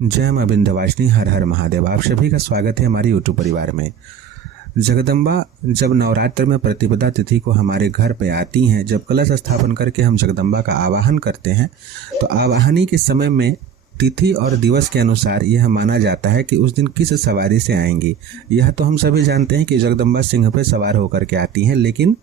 जय मां विंध्यवासिनी, हर हर महादेव। आप सभी का स्वागत है हमारे यूट्यूब परिवार में। जगदम्बा जब नवरात्र में प्रतिपदा तिथि को हमारे घर पे आती हैं, जब कलश स्थापन करके हम जगदम्बा का आवाहन करते हैं, तो आवाहनी के समय में तिथि और दिवस के अनुसार यह माना जाता है कि उस दिन किस सवारी से आएंगी। यह तो हम सभी जानते हैं कि जगदम्बा सिंह पे सवार होकर के आती हैं, लेकिन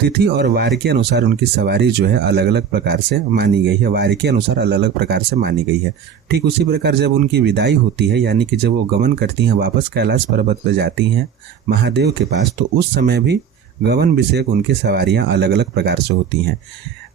तिथि और वार के अनुसार उनकी सवारी जो है अलग अलग प्रकार से मानी गई है। वार के अनुसार अलग अलग प्रकार से मानी गई है। ठीक उसी प्रकार जब उनकी विदाई होती है, यानी कि जब वो गमन करती हैं, वापस कैलाश पर्वत पर जाती हैं महादेव के पास, तो उस समय भी गमन विषयक उनकी सवारियां अलग अलग प्रकार से होती हैं।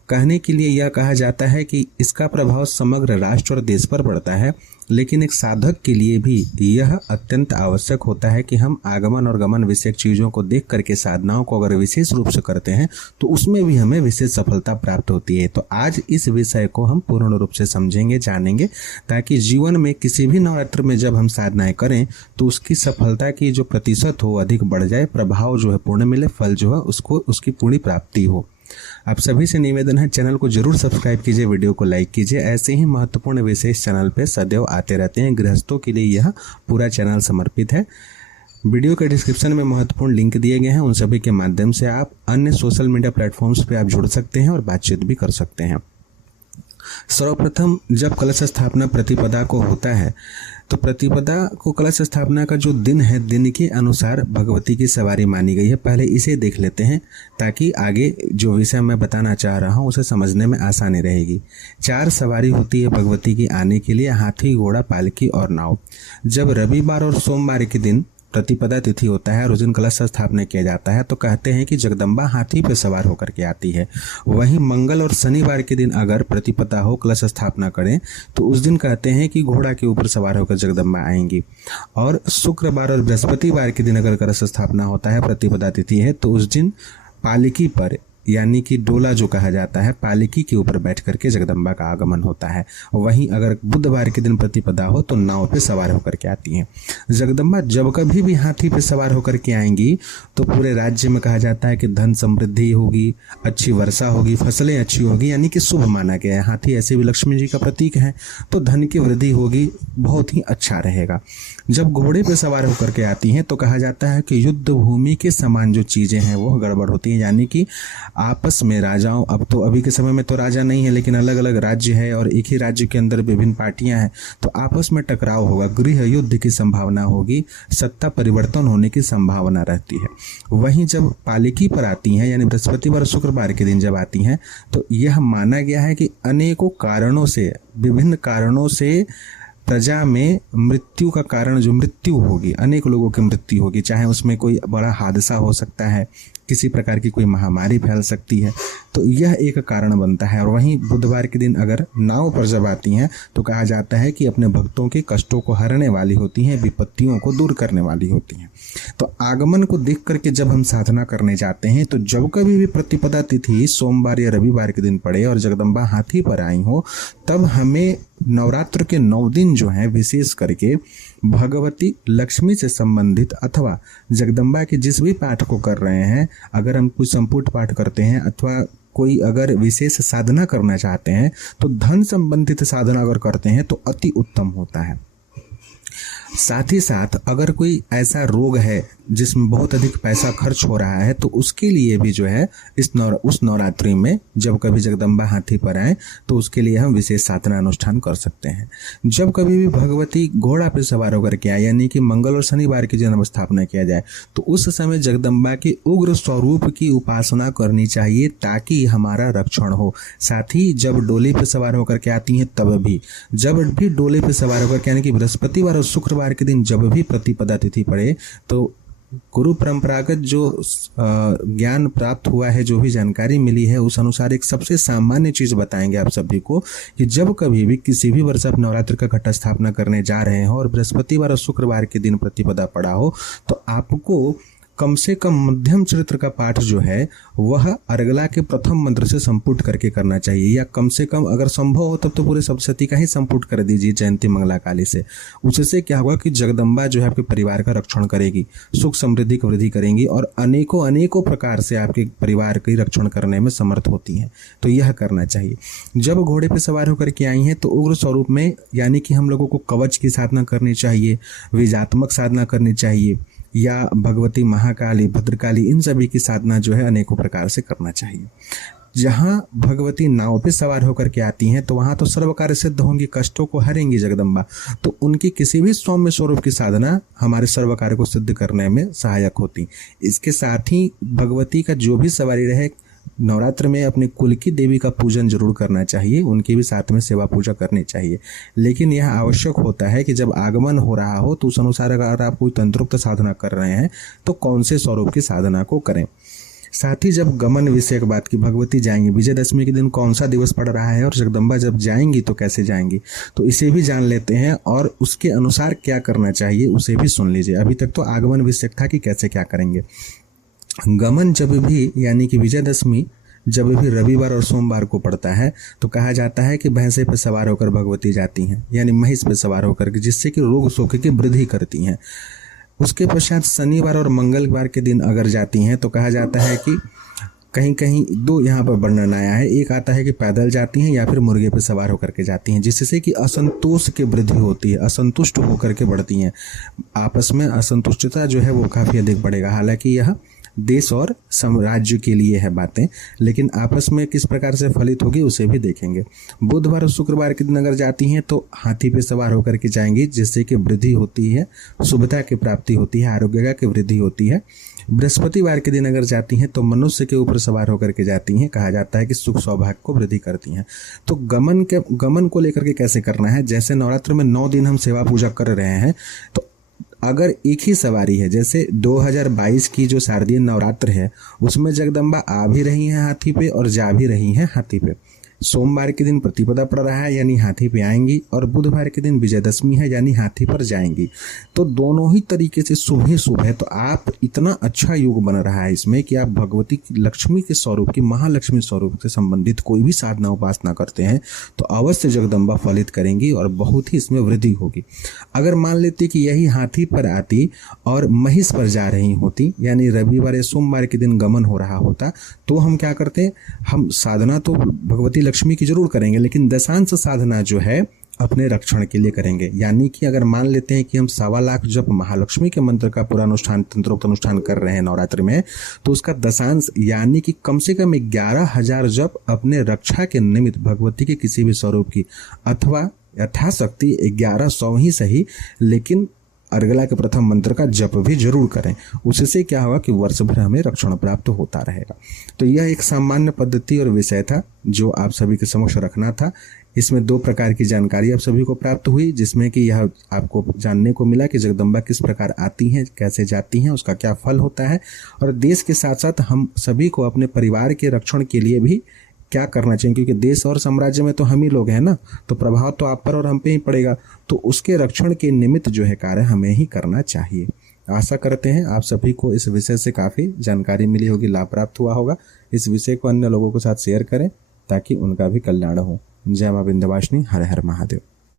कहने के लिए यह कहा जाता है कि इसका प्रभाव समग्र राष्ट्र और देश पर पड़ता है, लेकिन एक साधक के लिए भी यह अत्यंत आवश्यक होता है कि हम आगमन और गमन विषयक चीज़ों को देख करके साधनाओं को अगर विशेष रूप से करते हैं तो उसमें भी हमें विशेष सफलता प्राप्त होती है। तो आज इस विषय को हम पूर्ण रूप से समझेंगे, जानेंगे, ताकि जीवन में किसी भी नवरात्र में जब हम साधनाएं करें तो उसकी सफलता की जो प्रतिशत हो अधिक बढ़ जाए, प्रभाव जो है पूर्ण मिले, फल जो है उसको उसकी पूरी प्राप्ति हो। आप सभी से निवेदन है, चैनल को जरूर सब्सक्राइब कीजिए, वीडियो को लाइक कीजिए। ऐसे ही महत्वपूर्ण विषय इस चैनल पे सदैव आते रहते हैं। गृहस्थों के लिए यह पूरा चैनल समर्पित है। वीडियो के डिस्क्रिप्शन में महत्वपूर्ण लिंक दिए गए हैं, उन सभी के माध्यम से आप अन्य सोशल मीडिया प्लेटफॉर्म्स पे आप जुड़ सकते हैं और बातचीत भी कर सकते हैं। सर्वप्रथम जब कलश स्थापना प्रतिपदा को होता है, तो प्रतिपदा को कलश स्थापना का जो दिन है, दिन के अनुसार भगवती की सवारी मानी गई है। पहले इसे देख लेते हैं ताकि आगे जो विषय मैं बताना चाह रहा हूँ उसे समझने में आसानी रहेगी। 4 सवारी होती है भगवती की आने के लिए: हाथी, घोड़ा, पालकी और नाव। जब रविवार और सोमवार के दिन प्रतिपदा तिथि होता है और उस दिन कलश स्थापना किया जाता है, तो कहते हैं कि जगदम्बा हाथी पर सवार होकर के आती है। वहीं मंगल और शनिवार के दिन अगर प्रतिपदा हो, कलश स्थापना करें, तो उस दिन कहते हैं कि घोड़ा के ऊपर सवार होकर जगदम्बा आएंगी। और शुक्रवार और बृहस्पतिवार के दिन अगर कलश स्थापना होता है, प्रतिपदा तिथि है, तो उस दिन पालकी पर, यानी कि डोला जो कहा जाता है, पालकी के ऊपर बैठ करके जगदम्बा का आगमन होता है। वहीं अगर बुधवार के दिन प्रतिपदा हो तो नाव पे सवार होकर के आती हैं। जगदम्बा जब कभी भी हाथी पे सवार होकर के आएंगी तो पूरे राज्य में कहा जाता है कि धन समृद्धि होगी, अच्छी वर्षा होगी, फसलें अच्छी होगी, यानी कि शुभ माना गया है। हाथी ऐसे भी लक्ष्मी जी का प्रतीक है, तो धन की वृद्धि होगी, बहुत ही अच्छा रहेगा। जब घोड़े पे सवार होकर के आती हैं तो कहा जाता है कि युद्ध भूमि के समान जो चीज़ें हैं वो गड़बड़ होती हैं, यानी कि आपस में राजाओं, अब तो अभी के समय में तो राजा नहीं है, लेकिन अलग अलग राज्य है और एक ही राज्य के अंदर विभिन्न पार्टियां हैं, तो आपस में टकराव होगा, गृह युद्ध की संभावना होगी, सत्ता परिवर्तन होने की संभावना रहती है। वहीं जब पालकी पर आती हैं, यानी बृहस्पतिवार शुक्रवार के दिन जब आती हैं, तो यह माना गया है कि अनेकों कारणों से, विभिन्न कारणों से प्रजा में मृत्यु का कारण, जो मृत्यु होगी, अनेक लोगों की मृत्यु होगी, चाहे उसमें कोई बड़ा हादसा हो सकता है, किसी प्रकार की कोई महामारी फैल सकती है, तो यह एक कारण बनता है। और वहीं बुधवार के दिन अगर नाव पर जब आती हैं तो कहा जाता है कि अपने भक्तों के कष्टों को हरने वाली होती हैं, विपत्तियों को दूर करने वाली होती हैं। तो आगमन को देख करके जब हम साधना करने जाते हैं, तो जब कभी भी प्रतिपदा तिथि सोमवार या रविवार के दिन पड़े और जगदम्बा हाथी पर आई हो, तब हमें नवरात्र के 9 दिन जो हैं विशेष करके भगवती लक्ष्मी से संबंधित अथवा जगदम्बा के जिस भी पाठ को कर रहे हैं, अगर हम कोई संपुट पाठ करते हैं अथवा कोई अगर विशेष साधना करना चाहते हैं, तो धन संबंधित साधना अगर करते हैं तो अति उत्तम होता है। साथ ही साथ अगर कोई ऐसा रोग है जिसमें बहुत अधिक पैसा खर्च हो रहा है, तो उसके लिए भी जो है उस नवरात्रि में जब कभी जगदम्बा हाथी पर आए तो उसके लिए हम विशेष साधना अनुष्ठान कर सकते हैं। जब कभी भी भगवती घोड़ा पर सवार होकर के आए, यानी कि मंगल और शनिवार की जन्म स्थापना किया जाए, तो उस समय जगदम्बा के उग्र स्वरूप की उपासना करनी चाहिए ताकि हमारा रक्षण हो। साथ ही जब डोले पर सवार होकर के आती हैं, तब भी जब भी डोले पर सवार होकर के, यानी कि बृहस्पतिवार और शुक्रवार के दिन जब भी प्रतिपदा तिथि पड़े, तो गुरु परंपरागत जो ज्ञान प्राप्त हुआ है, जो भी जानकारी मिली है, उस अनुसार एक सबसे सामान्य चीज बताएंगे आप सभी को कि जब कभी भी किसी भी वर्ष आप नवरात्र का घट स्थापना करने जा रहे हो और बृहस्पतिवार और शुक्रवार के दिन प्रतिपदा पड़ा हो, तो आपको कम से कम मध्यम चरित्र का पाठ जो है वह अर्गला के प्रथम मंत्र से संपुट करके करना चाहिए, या कम से कम अगर संभव हो तब तो पूरे सप्तशती का ही संपुट कर दीजिए जयंती मंगला काली से। उससे क्या होगा कि जगदम्बा जो है आपके परिवार का रक्षण करेगी, सुख समृद्धि की वृद्धि करेंगी और अनेकों अनेकों प्रकार से आपके परिवार की रक्षण करने में समर्थ होती हैं। तो यह करना चाहिए। जब घोड़े पर सवार होकर के आई हैं तो उग्र स्वरूप में यानी कि हम लोगों को कवच की साधना करनी चाहिए, विजात्मक साधना करनी चाहिए, या भगवती महाकाली, भद्रकाली, इन सभी की साधना जो है अनेकों प्रकार से करना चाहिए। जहाँ भगवती नाव पे सवार होकर के आती हैं तो वहाँ तो सर्व कार्य सिद्ध होंगी, कष्टों को हरेंगी जगदम्बा। तो उनकी किसी भी सौम्य स्वरूप की साधना हमारे सर्व कार्य को सिद्ध करने में सहायक होती। इसके साथ ही भगवती का जो भी सवारी रहे, नवरात्र में अपने कुल की देवी का पूजन जरूर करना चाहिए, उनकी भी साथ में सेवा पूजा करनी चाहिए। लेकिन यह आवश्यक होता है कि जब आगमन हो रहा हो तो उस अनुसार अगर आप कोई तंत्रोक्त साधना कर रहे हैं तो कौन से स्वरूप की साधना को करें। साथ ही जब गमन विषय की बात की, भगवती जाएंगी, विजयदशमी के दिन कौन सा दिवस पड़ रहा है और जगदम्बा जब जाएंगी तो कैसे जाएंगी, तो इसे भी जान लेते हैं और उसके अनुसार क्या करना चाहिए उसे भी सुन लीजिए। अभी तक तो आगमन विषय था कि कैसे क्या करेंगे। गमन जब भी यानी कि विजयदशमी जब भी रविवार और सोमवार को पड़ता है तो कहा जाता है कि भैंसे पर सवार होकर भगवती जाती हैं, यानी महिष पर सवार होकर के, जिससे कि रोग शोक की वृद्धि करती हैं। उसके पश्चात शनिवार और मंगलवार के दिन अगर जाती हैं तो कहा जाता है कि कहीं कहीं दो यहाँ पर वर्णन आया है। एक आता है कि पैदल जाती हैं या फिर मुर्गे पर सवार होकर के जाती हैं, जिससे कि असंतोष की वृद्धि होती है, असंतुष्ट होकर के बढ़ती हैं। आपस में असंतुष्टता जो है वो काफ़ी अधिक बढ़ेगा। हालांकि यह देश और साम्राज्य के लिए है बातें, लेकिन आपस में किस प्रकार से फलित होगी उसे भी देखेंगे। बुधवार और शुक्रवार के दिन अगर जाती हैं तो हाथी पे सवार होकर के जाएंगी, जिससे कि वृद्धि होती है, शुभता की प्राप्ति होती है, आरोग्य की वृद्धि होती है। बृहस्पतिवार के दिन अगर जाती हैं तो मनुष्य के ऊपर सवार होकर के जाती हैं, कहा जाता है कि सुख सौभाग्य को वृद्धि करती हैं। तो गमन को लेकर के कैसे करना है, जैसे नवरात्र में 9 दिन हम सेवा पूजा कर रहे हैं, तो अगर एक ही सवारी है, जैसे 2022 की जो शारदीय नवरात्र है उसमें जगदम्बा आ भी रही हैं हाथी पे और जा भी रही हैं हाथी पे। सोमवार के दिन प्रतिपदा पड़ रहा है यानी हाथी पे आएंगी, और बुधवार के दिन विजयदशमी है यानी हाथी पर जाएंगी। तो दोनों ही तरीके से शुभ ही शुभ है। तो आप इतना अच्छा योग बन रहा है इसमें कि आप भगवती लक्ष्मी के स्वरूप की, महालक्ष्मी स्वरूप से संबंधित कोई भी साधना उपासना करते हैं तो अवश्य जगदम्बा फलित करेंगी और बहुत ही इसमें वृद्धि होगी। अगर मान लेते कि यही हाथी पर आती और महिष पर जा रही होती, यानी रविवार या सोमवार के दिन गमन हो रहा होता, तो हम क्या करते, हम साधना तो भगवती लक्ष्मी की जरूर करेंगे, लेकिन दशांश साधना जो है अपने रक्षण के लिए करेंगे। यानी कि अगर मान लेते हैं कि हम 1.25 लाख जप महालक्ष्मी के मंत्र का पूरा अनुष्ठान, तंत्रोक्त अनुष्ठान कर रहे हैं नवरात्र में, तो उसका दशांश यानी कि कम से कम 11,000 जप अपने रक्षा के निमित्त भगवती के किसी भी स्वरूप की, अथवा यथाशक्ति 1100 ही सही, लेकिन अर्गला के प्रथम मंत्र का जप भी जरूर करें। उससे क्या होगा कि वर्ष भर हमें रक्षण प्राप्त होता रहेगा। तो यह एक सामान्य पद्धति और विषय था जो आप सभी के समक्ष रखना था। इसमें 2 प्रकार की जानकारी आप सभी को प्राप्त हुई, जिसमें कि यह आपको जानने को मिला कि जगदम्बा किस प्रकार आती हैं, कैसे जाती हैं, उसका क्या फल होता है, और देश के साथ साथ हम सभी को अपने परिवार के रक्षण के लिए भी क्या करना चाहिए, क्योंकि देश और साम्राज्य में तो हम ही लोग हैं ना, तो प्रभाव तो आप पर और हम पे ही पड़ेगा। तो उसके रक्षण के निमित्त जो है कार्य हमें ही करना चाहिए। आशा करते हैं आप सभी को इस विषय से काफ़ी जानकारी मिली होगी, लाभ प्राप्त हुआ होगा। इस विषय को अन्य लोगों के साथ शेयर करें ताकि उनका भी कल्याण हो। जय मां विंध्यवासिनी, हर हर महादेव।